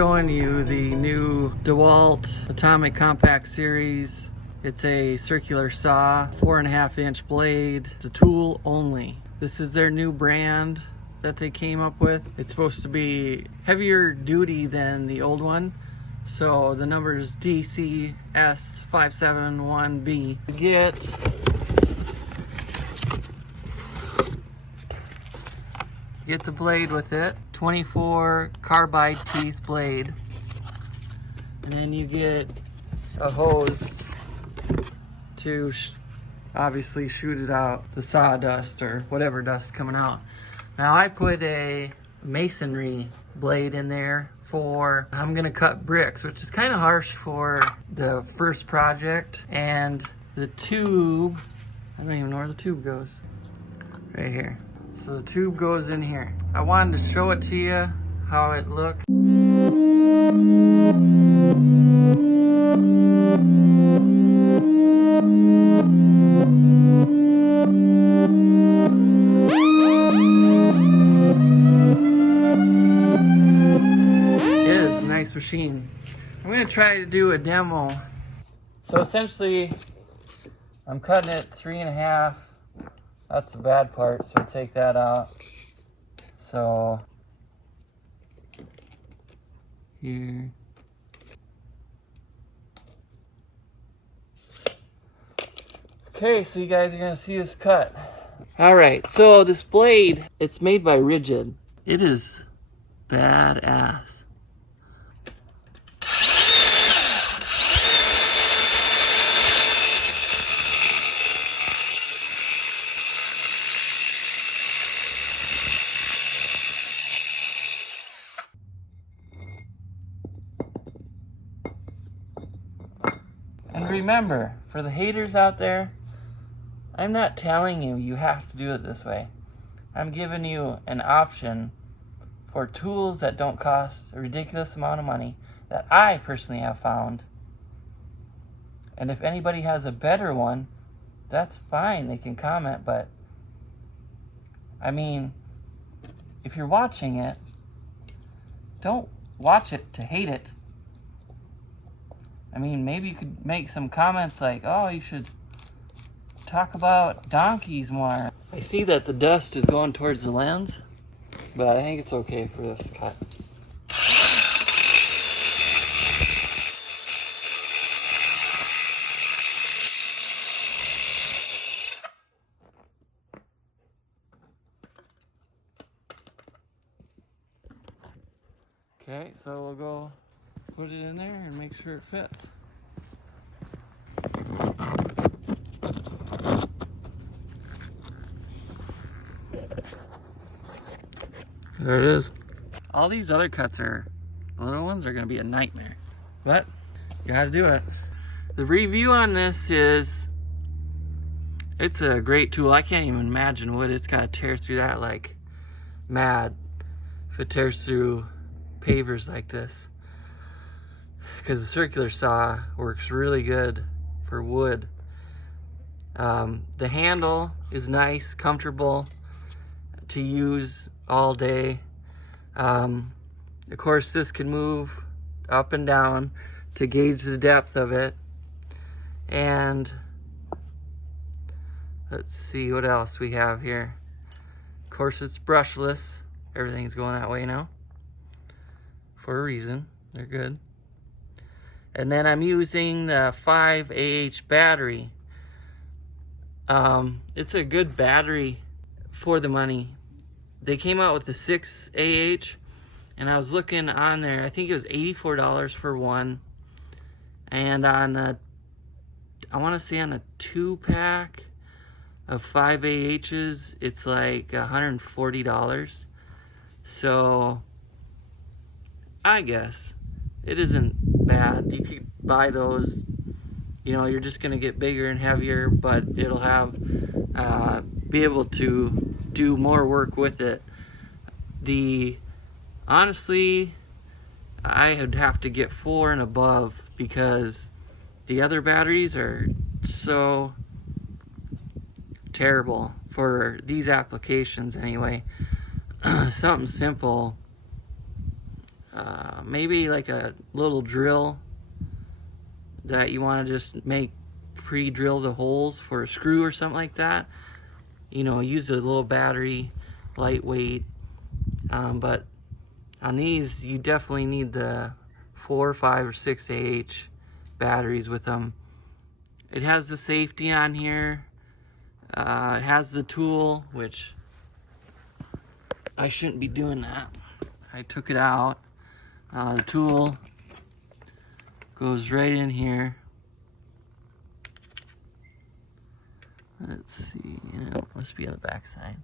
showing you the new Dewalt Atomic Compact Series. It's a circular saw, 4.5-inch blade. It's a tool only. This is their new brand that they came up with. It's supposed to be heavier duty than the old one. So the number is DCS571B. Get the blade with it, 24 carbide teeth blade, and then you get a hose to obviously shoot it out, the sawdust or whatever dust coming out. Now I put a masonry blade in there for, I'm gonna cut bricks, which is kind of harsh for the first project. And the tube, I don't even know where the tube goes, right here. So the tube goes in here. I wanted to show it to you, how it looks. It is a nice machine. I'm gonna try to do a demo. So essentially, I'm cutting it 3.5. That's the bad part, so take that out. So, here. Okay, so you guys are gonna see this cut. All right, so this blade, it's made by Rigid. It is badass. And remember, for the haters out there, I'm not telling you you have to do it this way. I'm giving you an option for tools that don't cost a ridiculous amount of money that I personally have found. And if anybody has a better one, that's fine, they can comment, but I mean, if you're watching it, don't watch it to hate it. I mean, maybe you could make some comments like, oh, you should talk about donkeys more. I see that the dust is going towards the lens, but I think it's okay for this cut. Okay, so we'll go put it in there and make sure it fits. There it is. All these other cuts the little ones are gonna be a nightmare, but you gotta do it. The review on this is, it's a great tool. I can't even imagine what it's gotta tear through that like mad if it tears through pavers like this. Because the circular saw works really good for wood. The handle is nice, comfortable to use all day. Of course, this can move up and down to gauge the depth of it. And let's see what else we have here. Of course, it's brushless. Everything's going that way now for a reason. They're good. And then I'm using the 5Ah battery. It's a good battery for the money. They came out with the 6Ah, and I was looking on there, I think it was $84 for one. And on a, I want to say on a 2-pack of 5AHs, it's like $140. So I guess it isn't bad. You could buy those, you know, you're just gonna get bigger and heavier, but it'll have be able to do more work with it. Honestly, I would have to get 4 and above because the other batteries are so terrible for these applications anyway. Something simple, maybe like a little drill that you want to just make pre-drill the holes for a screw or something like that. You know, use a little battery, lightweight. But on these, you definitely need the 4, 5, or 6 AH batteries with them. It has the safety on here. It has the tool, which I shouldn't be doing that. I took it out. The tool goes right in here. Let's see, it must be on the back side.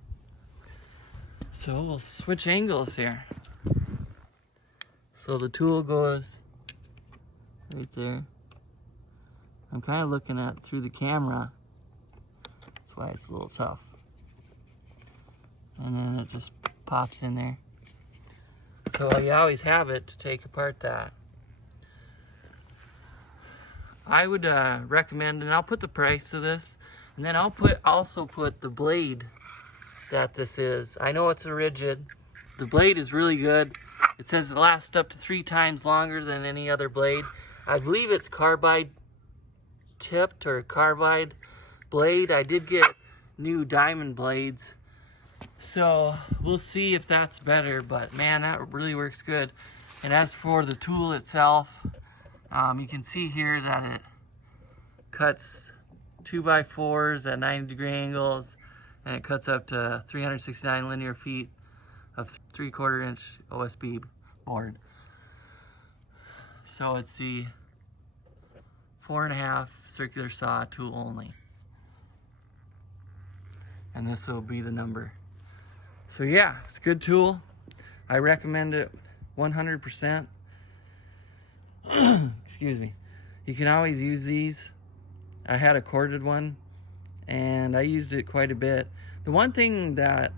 So we'll switch angles here. So the tool goes right there. I'm kind of looking at through the camera. That's why it's a little tough. And then it just pops in there. So you always have it to take apart that. I would recommend, and I'll put the price to this, and then I'll also put the blade that this is. I know it's a rigid. The blade is really good. It says it lasts up to 3 times longer than any other blade. I believe it's carbide tipped or carbide blade. I did get new diamond blades, so we'll see if that's better, but man, that really works good. And as for the tool itself, you can see here that it cuts 2x4s at 90-degree angles, and it cuts up to 369 linear feet of 3/4 inch OSB board. So it's the 4.5 circular saw tool only. And this will be the number. So yeah, it's a good tool. I recommend it 100%. Excuse me. You can always use these. I had a corded one and I used it quite a bit. The one thing that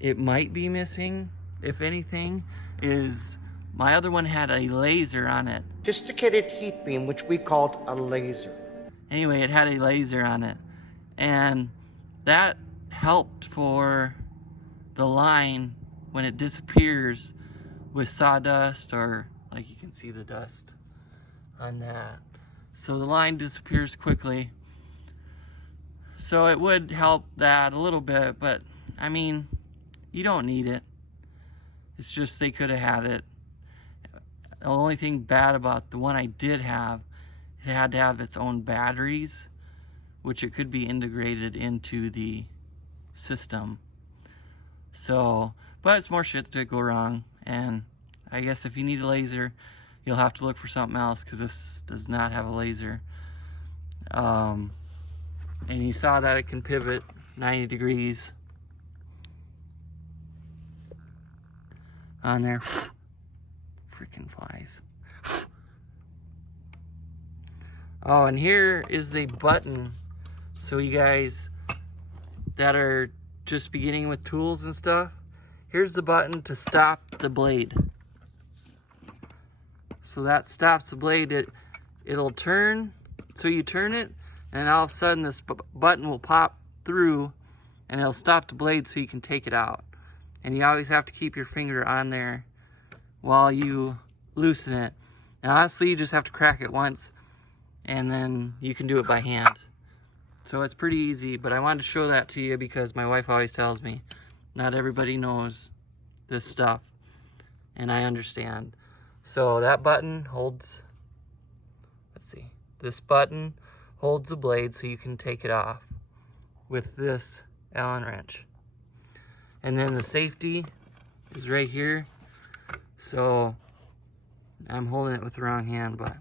it might be missing, if anything, is my other one had a laser on it. Sophisticated heat beam, which we called a laser. Anyway, it had a laser on it, and that helped for the line when it disappears with sawdust, or like you can see the dust on that. So the line disappears quickly. So it would help that a little bit, but I mean, you don't need it. It's just they could have had it. The only thing bad about the one I did have, it had to have its own batteries, which it could be integrated into the system. So, but it's more shit that go wrong, and I guess if you need a laser, you'll have to look for something else, because this does not have a laser. And you saw that it can pivot 90 degrees on there. Freaking flies. Oh, and here is the button. So you guys that are just beginning with tools and stuff, here's the button to stop the blade. So that stops the blade. It'll turn, so you turn it, and all of a sudden this button will pop through and it'll stop the blade so you can take it out. And you always have to keep your finger on there while you loosen it. And honestly, you just have to crack it once and then you can do it by hand. So it's pretty easy, but I wanted to show that to you because my wife always tells me not everybody knows this stuff, and I understand. So that button holds, let's see, this button holds the blade so you can take it off with this Allen wrench. And then the safety is right here. So I'm holding it with the wrong hand, but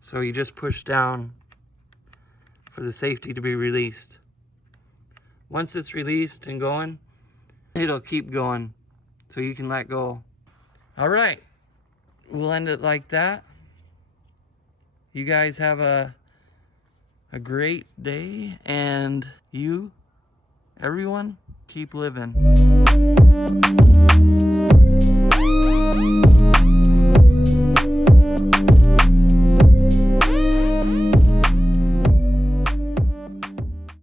so you just push down for the safety to be released. Once it's released and going, it'll keep going, so you can let go. All right, we'll end it like that. You guys have a great day, and you, everyone, keep living.